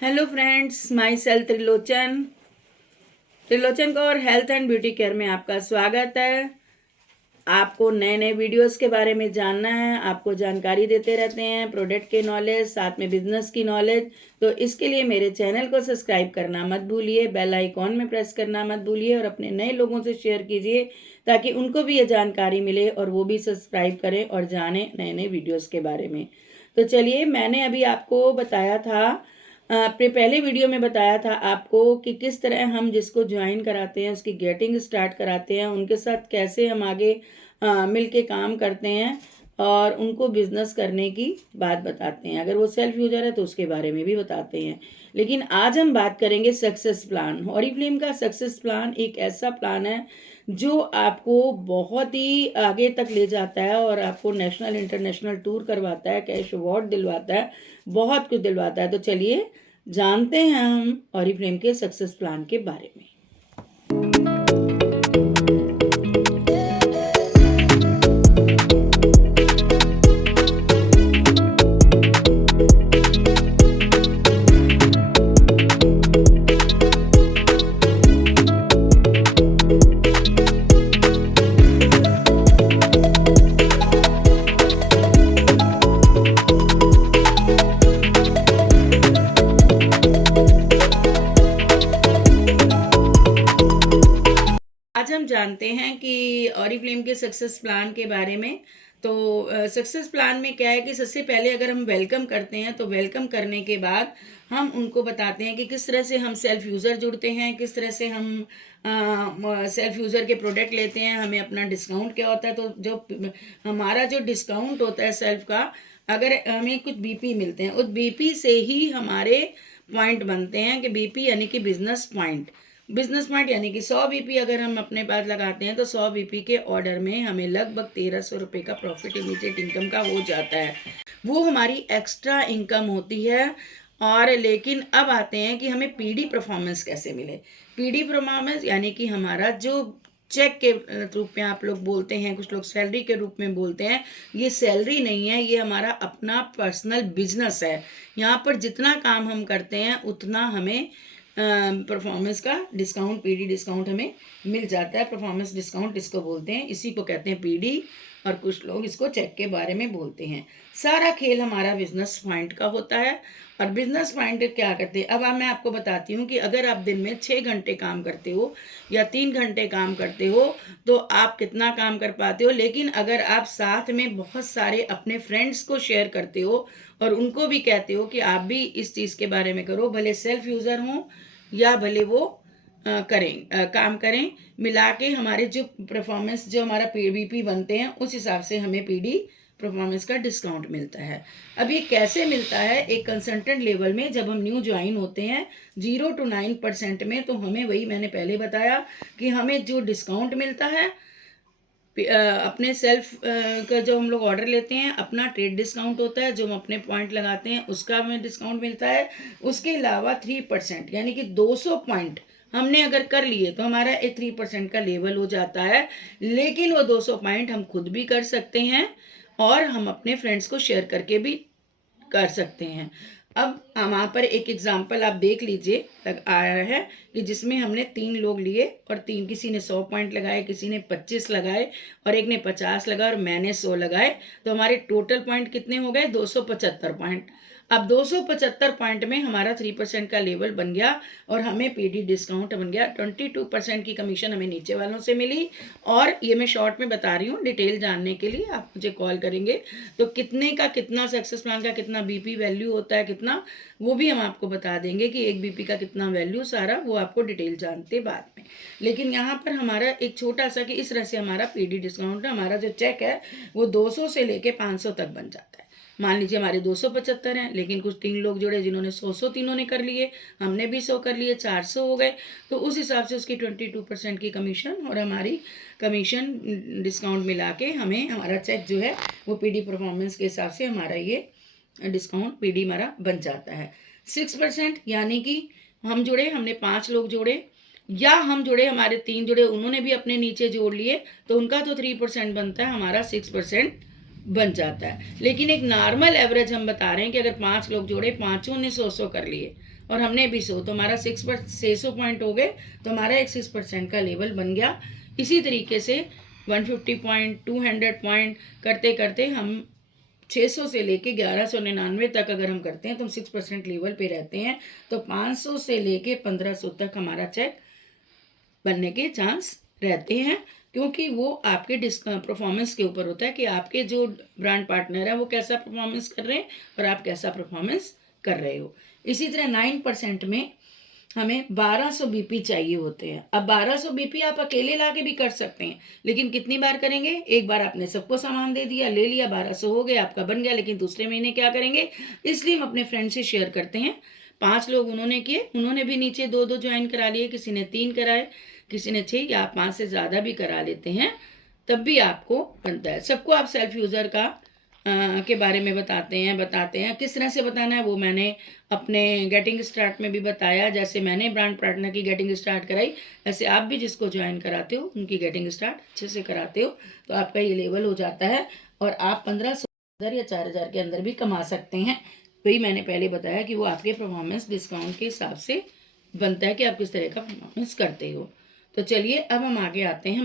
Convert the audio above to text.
Hello friends, my self Trilochan Kaur health and beauty care में आपका स्वागत है। आपको नए नए वीडियोस के बारे में जानना है, आपको जानकारी देते रहते हैं, प्रोडक्ट के नॉलेज, साथ में बिजनेस की नॉलेज। तो इसके लिए मेरे चैनल को सब्सक्राइब करना मत भूलिए, बेल आइकॉन में प्रेस करना मत भूलिए और अपने नए लोगों से शेयर कीजिए ताकि उनको भी ये जानकारी मिले और वो भी सब्सक्राइब करें और जाने नए नए वीडियोज़ के बारे में। तो चलिए, मैंने अभी आपको बताया था, अपने पहले वीडियो में बताया था आपको कि किस तरह हम जिसको ज्वाइन कराते हैं, उसकी गेटिंग स्टार्ट कराते हैं, उनके साथ कैसे हम आगे मिल के काम करते हैं और उनको बिजनेस करने की बात बताते हैं। अगर वो सेल्फ यूजर है तो उसके बारे में भी बताते हैं। लेकिन आज हम बात करेंगे सक्सेस प्लान। ऑरिफ्लेम का सक्सेस प्लान एक ऐसा प्लान है जो आपको बहुत ही आगे तक ले जाता है और आपको नेशनल इंटरनेशनल टूर करवाता है, कैश अवार्ड दिलवाता है, बहुत कुछ दिलवाता है। तो चलिए जानते हैं हम ऑरिफ्लेम के सक्सेस प्लान के बारे में। आज हम जानते हैं कि ऑरिफ्लेम के सक्सेस प्लान के बारे में। तो सक्सेस प्लान में क्या है कि सबसे पहले अगर हम वेलकम करते हैं तो वेलकम करने के बाद हम उनको बताते हैं कि किस तरह से हम सेल्फ यूज़र जुड़ते हैं, किस तरह से हम सेल्फ यूज़र के प्रोडक्ट लेते हैं, हमें अपना डिस्काउंट क्या होता है। तो जो हमारा जो डिस्काउंट होता है सेल्फ का, अगर हमें कुछ बीपी मिलते हैं, उस बीपी से ही हमारे पॉइंट बनते हैं कि बीपी यानी कि बिजनेस पॉइंट यानी कि 100 बीपी अगर हम अपने पास लगाते हैं तो 100 बीपी के ऑर्डर में हमें लगभग 1300 रुपये का प्रॉफिट इमीडिएट इनकम का हो जाता है। वो हमारी एक्स्ट्रा इनकम होती है। और लेकिन अब आते हैं कि हमें पीडी परफॉर्मेंस कैसे मिले। पीडी परफॉर्मेंस यानी कि हमारा जो चेक के रूप में आप लोग बोलते हैं, कुछ लोग सैलरी के रूप में बोलते हैं, ये सैलरी नहीं है, ये हमारा अपना पर्सनल बिजनेस है। यहाँ पर जितना काम हम करते हैं उतना हमें परफॉर्मेंस का डिस्काउंट, पीडी डिस्काउंट हमें मिल जाता है। परफॉर्मेंस डिस्काउंट इसको बोलते हैं, इसी को कहते हैं पीडी, और कुछ लोग इसको चेक के बारे में बोलते हैं। सारा खेल हमारा बिजनेस पॉइंट का होता है। और बिजनेस पॉइंट क्या करते हैं, अब मैं आपको बताती हूँ कि अगर आप दिन में 6 घंटे काम करते हो या 3 घंटे काम करते हो तो आप कितना काम कर पाते हो। लेकिन अगर आप साथ में बहुत सारे अपने फ्रेंड्स को शेयर करते हो और उनको भी कहते हो कि आप भी इस चीज़ के बारे में करो, भले सेल्फ यूज़र हों या भले वो काम करें, मिला के हमारे जो परफॉर्मेंस, जो हमारा पीबीपी बनते हैं, उस हिसाब से हमें पीडी परफॉर्मेंस का डिस्काउंट मिलता है। अब ये कैसे मिलता है, एक कंसल्टेंट लेवल में जब हम न्यू ज्वाइन होते हैं 0 to 9% में, तो हमें वही मैंने पहले बताया कि हमें जो डिस्काउंट मिलता है अपने सेल्फ का जो हम लोग ऑर्डर लेते हैं, अपना ट्रेड डिस्काउंट होता है, जो हम अपने पॉइंट लगाते हैं उसका हमें डिस्काउंट मिलता है। उसके अलावा 3% यानी कि 200 पॉइंट हमने अगर कर लिए तो हमारा एक 3% का लेवल हो जाता है। लेकिन वो 200 पॉइंट हम खुद भी कर सकते हैं और हम अपने फ्रेंड्स को शेयर करके भी कर सकते हैं। अब वहाँ पर एक एग्जाम्पल आप देख लीजिए, आया है कि जिसमें हमने 3 लोग लिए और किसी ने 100 पॉइंट लगाए, किसी ने 25 लगाए और एक ने 50 लगाए और मैंने 100 लगाए। तो हमारे टोटल पॉइंट कितने हो गए, 275 पॉइंट। अब 275 पॉइंट में हमारा 3% का लेवल बन गया और हमें पीडी डिस्काउंट बन गया। 22% की कमीशन हमें नीचे वालों से मिली। और ये मैं शॉर्ट में बता रही हूँ, डिटेल जानने के लिए आप मुझे कॉल करेंगे तो कितने का कितना सक्सेस प्लान का कितना बीपी वैल्यू होता है, कितना, वो भी हम आपको बता देंगे कि एक बीपी का कितना वैल्यू, सारा वो आपको डिटेल जानते बाद में। लेकिन यहाँ पर हमारा एक छोटा सा कि इस तरह से हमारा पीडी डिस्काउंट, हमारा जो चेक है वो 200 से लेके 500 तक बन जाता है। मान लीजिए हमारे 275 हैं, लेकिन कुछ 3 लोग जुड़े जिन्होंने 100 तीनों ने कर लिए, हमने भी 100 कर लिए, 400 हो गए। तो उस हिसाब से उसकी 22% की कमीशन और हमारी कमीशन डिस्काउंट मिला के हमें हमारा चेक जो है वो पीडी परफॉर्मेंस के हिसाब से हमारा ये डिस्काउंट पीडी हमारा बन जाता है। 6% यानी कि हम जुड़े, हमने 5 लोग जोड़े या हम जुड़े, हमारे 3 जुड़े, उन्होंने भी अपने नीचे जोड़ लिए तो उनका तो 3% बनता है, हमारा 6% बन जाता है। लेकिन एक नॉर्मल एवरेज हम बता रहे हैं कि अगर 5 लोग जोड़े, पाँचों ने 100 कर लिए और हमने भी 100, तो हमारा 600 पॉइंट हो गए, तो हमारा एक 6% का लेवल बन गया। इसी तरीके से 150 पॉइंट, 200 पॉइंट करते करते हम 600 से लेके 1199 तक अगर हम करते हैं तो हम 6% लेवल पे रहते हैं। तो 500 से लेके 1500 तक हमारा चेक बनने के चांस रहते हैं, क्योंकि वो आपके परफॉर्मेंस के ऊपर होता है कि आपके जो ब्रांड पार्टनर है वो कैसा परफॉर्मेंस कर रहे हैं और आप कैसा परफॉर्मेंस कर रहे हो। इसी तरह 9% में हमें 1200 बीपी चाहिए होते हैं। अब 1200 बीपी आप अकेले ला के भी कर सकते हैं, लेकिन कितनी बार करेंगे? एक बार आपने सबको सामान दे दिया, ले लिया, 1200 हो गया, आपका बन गया, लेकिन दूसरे महीने क्या करेंगे? इसलिए हम अपने फ्रेंड से शेयर करते हैं। 5 लोग उन्होंने किए, उन्होंने भी नीचे 2-2 ज्वाइन करा लिए, किसी ने 3 कराए, किसी ने 6, या आप 5 से ज़्यादा भी करा लेते हैं, तब भी आपको बनता है। सबको आप सेल्फ यूज़र का के बारे में बताते हैं। किस तरह से बताना है वो मैंने अपने गेटिंग स्टार्ट में भी बताया। जैसे मैंने ब्रांड पार्टनर की गेटिंग स्टार्ट कराई, ऐसे आप भी जिसको ज्वाइन कराते हो उनकी गेटिंग स्टार्ट अच्छे से कराते हो, तो आपका ये लेवल हो जाता है और आप 1500 या 4000 के अंदर भी कमा सकते हैं। वही मैंने पहले बताया कि वो आपके परफॉर्मेंस डिस्काउंट के हिसाब से बनता है कि आप किस तरह का परफॉर्मेंस करते हो। तो चलिए अब हम आगे आते हैं